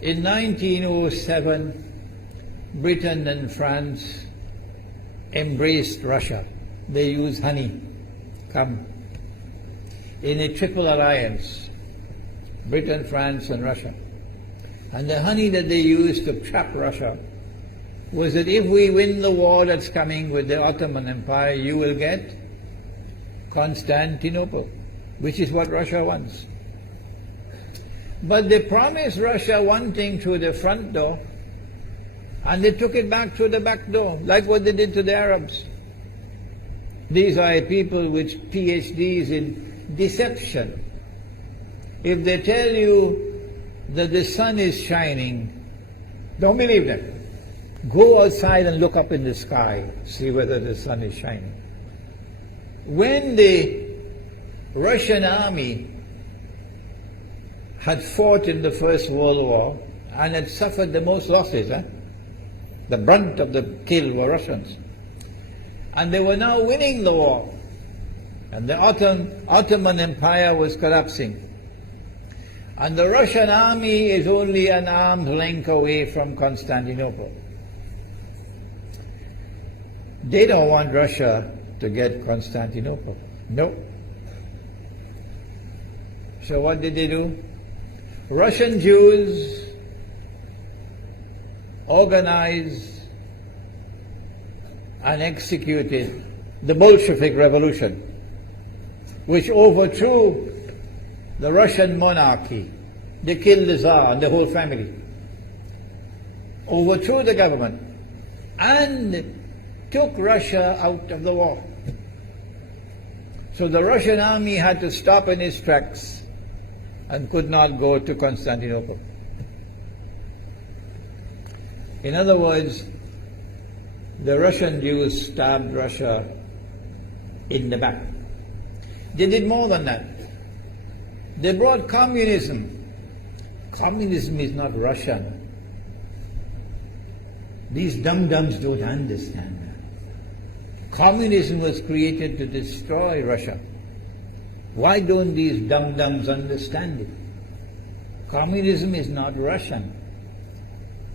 In 1907, Britain and France embraced Russia. They used honey, in a triple alliance, Britain, France and Russia. And the honey that they used to trap Russia was that if we win the war that's coming with the Ottoman Empire, you will get Constantinople, which is what Russia wants. But they promised Russia one thing through the front door, and they took it back through the back door, like what they did to the Arabs. These are people with PhDs in deception. If they tell you that the sun is shining, don't believe them. Go outside and look up in the sky, see whether the sun is shining. When the Russian army had fought in the First World War and had suffered the most losses, the brunt of the kill were Russians, and they were now winning the war, and the Ottoman Empire was collapsing, and the Russian army is only an arm's length away from Constantinople. They don't want Russia to get Constantinople. No. So what did they do? Russian Jews organized and executed the Bolshevik Revolution, which overthrew the Russian monarchy. They killed the Tsar and the whole family, overthrew the government, and took Russia out of the war. So the Russian army had to stop in its tracks and could not go to Constantinople. In other words, the Russian Jews stabbed Russia in the back. They did more than that. They brought communism. Communism is not Russian. These dum-dums don't understand that. Communism was created to destroy Russia. Why don't these dum-dums understand it? Communism is not Russian.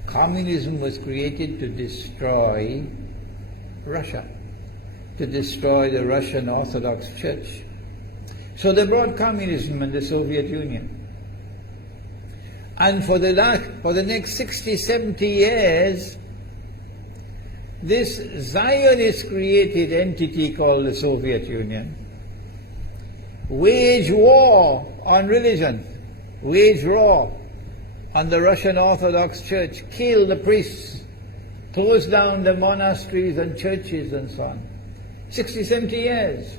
Communism was created to destroy Russia, to destroy the Russian Orthodox Church. So they brought communism in the Soviet Union. And for the next 60, 70 years, this Zionist-created entity called the Soviet Union waged war on religion, waged war on the Russian Orthodox Church, killed the priests, closed down the monasteries and churches and so on. 60, 70 years.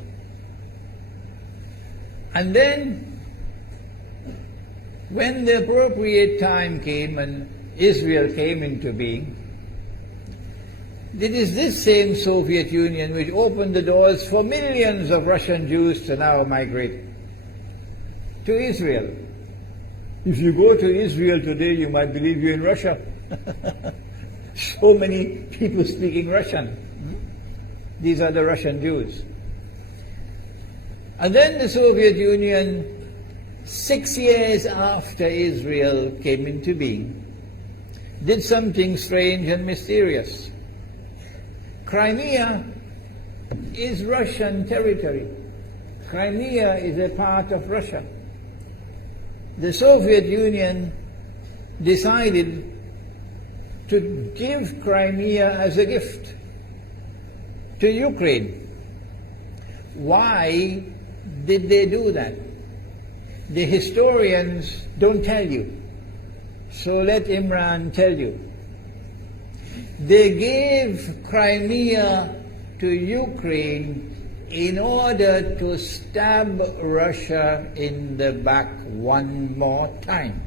And then, when the appropriate time came and Israel came into being, it is this same Soviet Union which opened the doors for millions of Russian Jews to now migrate to Israel. If you go to Israel today, you might believe you're in Russia. So many people speaking Russian. These are the Russian Jews. And then the Soviet Union, 6 years after Israel came into being, did something strange and mysterious. Crimea is Russian territory. Crimea is a part of Russia. The Soviet Union decided to give Crimea as a gift to Ukraine. Why did they do that? The historians don't tell you. So let Imran tell you. They gave Crimea to Ukraine in order to stab Russia in the back one more time.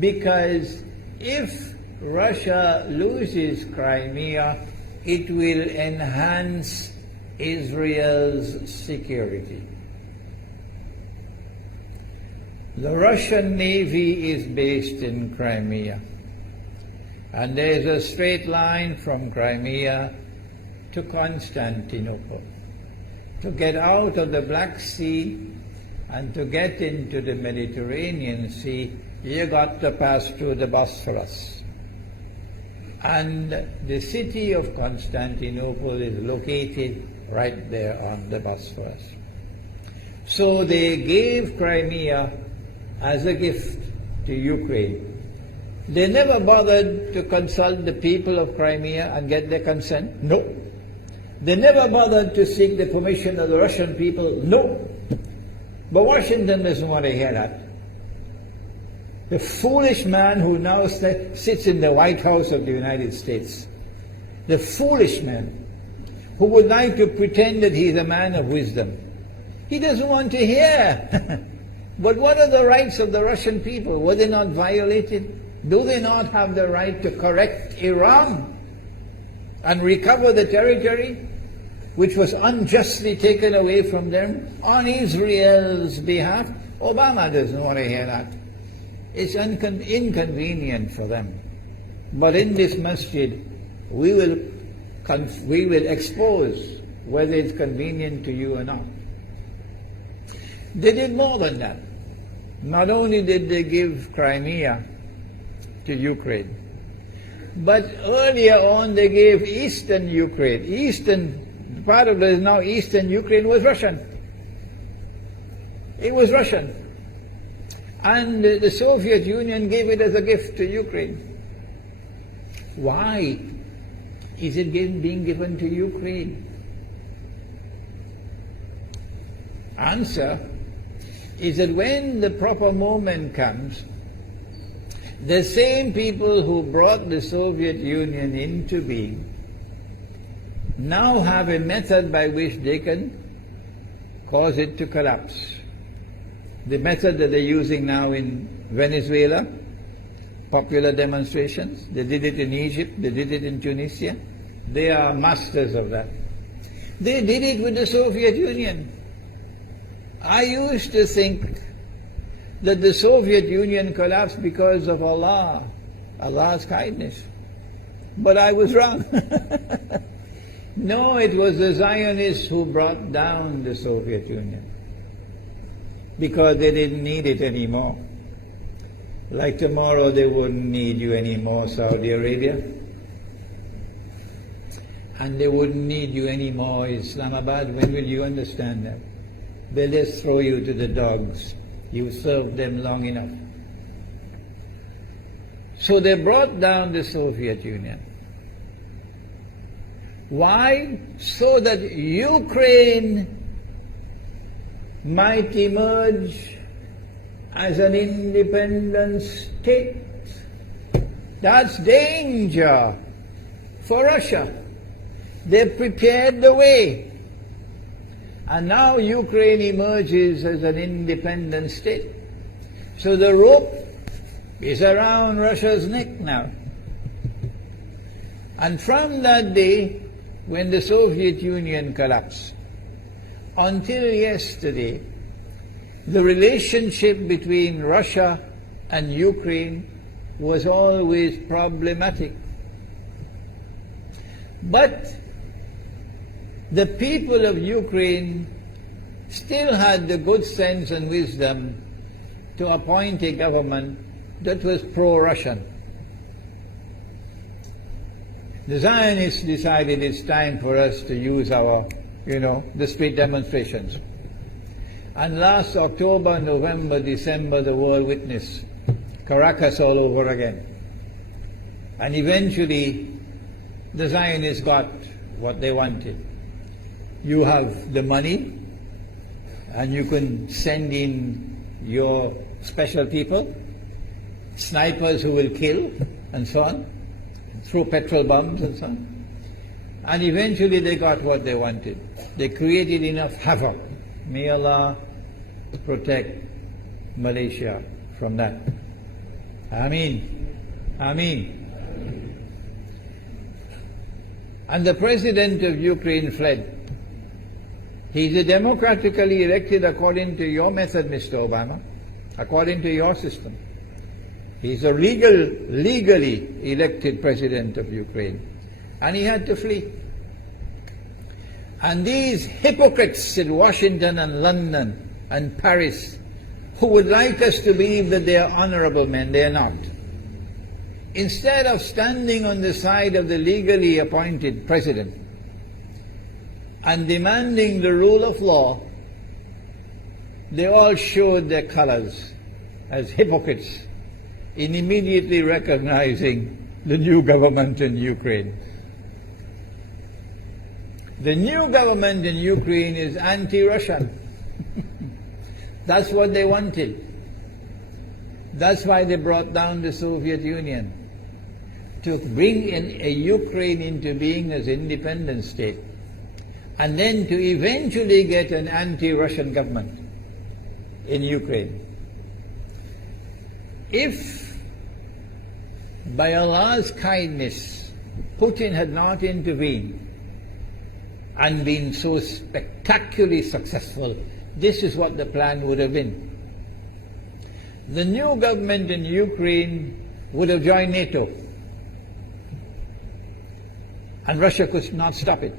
Because if Russia loses Crimea, it will enhance Israel's security. The Russian Navy is based in Crimea, and there is a straight line from Crimea to Constantinople. To get out of the Black Sea and to get into the Mediterranean Sea, you got to pass through the Bosphorus. And the city of Constantinople is located right there on the Bosphorus. So they gave Crimea as a gift to Ukraine. They never bothered to consult the people of Crimea and get their consent. No. They never bothered to seek the permission of the Russian people. No. But Washington doesn't want to hear that. The foolish man who now sits in the White House of the United States, the foolish man who would like to pretend that he's a man of wisdom, he doesn't want to hear. But what are the rights of the Russian people? Were they not violated? Do they not have the right to correct Iran and recover the territory which was unjustly taken away from them on Israel's behalf? Obama doesn't want to hear that. It's inconvenient for them. But in this masjid, we will expose whether it's convenient to you or not. They did more than that. Not only did they give Crimea to Ukraine, but earlier on they gave eastern Ukraine. Eastern, part of it is now eastern Ukraine was Russian. It was Russian. And the Soviet Union gave it as a gift to Ukraine. Why is it being given to Ukraine? Answer is that when the proper moment comes, the same people who brought the Soviet Union into being now have a method by which they can cause it to collapse. The method that they're using now in Venezuela, popular demonstrations, they did it in Egypt, they did it in Tunisia. They are masters of that. They did it with the Soviet Union. I used to think that the Soviet Union collapsed because of Allah's kindness. But I was wrong. No, it was the Zionists who brought down the Soviet Union because they didn't need it anymore. Like tomorrow they wouldn't need you anymore, Saudi Arabia. And they wouldn't need you anymore, Islamabad. When will you understand that? They'll just throw you to the dogs. You served them long enough. So they brought down the Soviet Union. Why? So that Ukraine might emerge as an independent state. That's danger for Russia. They prepared the way. And now Ukraine emerges as an independent state. So the rope is around Russia's neck now. And from that day, when the Soviet Union collapsed, until yesterday, the relationship between Russia and Ukraine was always problematic. But the people of Ukraine still had the good sense and wisdom to appoint a government that was pro-Russian. The Zionists decided it's time for us to use our, the street demonstrations. And last October, November, December, the world witnessed Caracas all over again. And eventually, the Zionists got what they wanted. You have the money, and you can send in your special people, snipers who will kill, and so on, throw petrol bombs and so on. And eventually they got what they wanted. They created enough havoc. May Allah protect Malaysia from that. Ameen. Ameen. And the president of Ukraine fled. He's a democratically elected according to your method, Mr. Obama, according to your system. He's a legally elected president of Ukraine. And he had to flee. And these hypocrites in Washington and London and Paris who would like us to believe that they are honorable men. They are not. Instead of standing on the side of the legally appointed president and demanding the rule of law, they all showed their colors as hypocrites in immediately recognizing the new government in Ukraine. The new government in Ukraine is anti-Russian. That's what they wanted. That's why they brought down the Soviet Union, to bring in a Ukraine into being as an independent state, and then to eventually get an anti-Russian government in Ukraine. If by Allah's kindness Putin had not intervened and been so spectacularly successful, this is what the plan would have been. The new government in Ukraine would have joined NATO, and Russia could not stop it.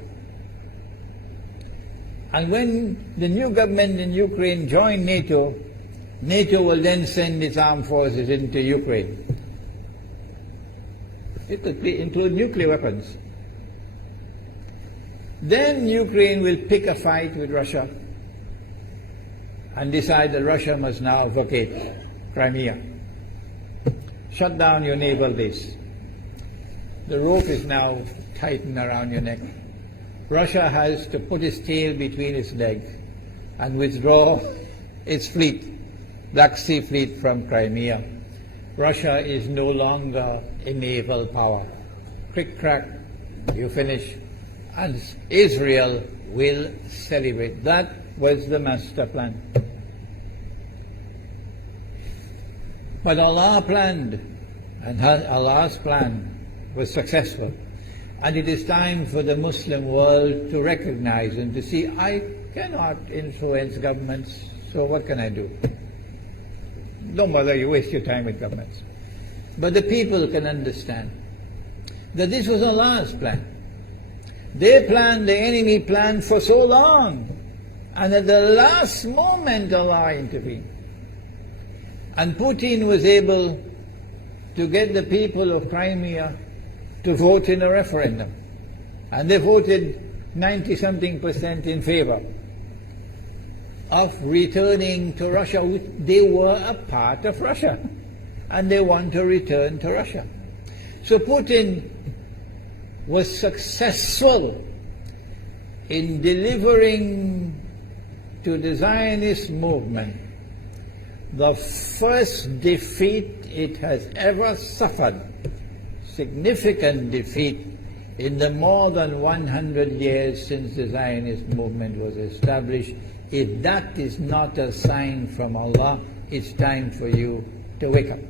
And when the new government in Ukraine joined NATO, NATO will then send its armed forces into Ukraine. It could include nuclear weapons. Then Ukraine will pick a fight with Russia and decide that Russia must now vacate Crimea. Shut down your naval base. The rope is now tightened around your neck. Russia has to put its tail between its legs and withdraw its fleet, Black Sea Fleet, from Crimea. Russia is no longer a naval power. Crick crack, you finish, and Israel will celebrate. That was the master plan. But Allah planned, and Allah's plan was successful. And it is time for the Muslim world to recognize and to see, I cannot influence governments, so what can I do? Don't bother, you waste your time with governments. But the people can understand that this was Allah's plan. They planned, the enemy planned for so long, and at the last moment Allah intervened. And Putin was able to get the people of Crimea to vote in a referendum. And they voted 90-something% in favor of returning to Russia. They were a part of Russia, and they want to return to Russia. So Putin was successful in delivering to the Zionist movement the first defeat it has ever suffered, significant defeat, in the more than 100 years since the Zionist movement was established. If that is not a sign from Allah, it's time for you to wake up.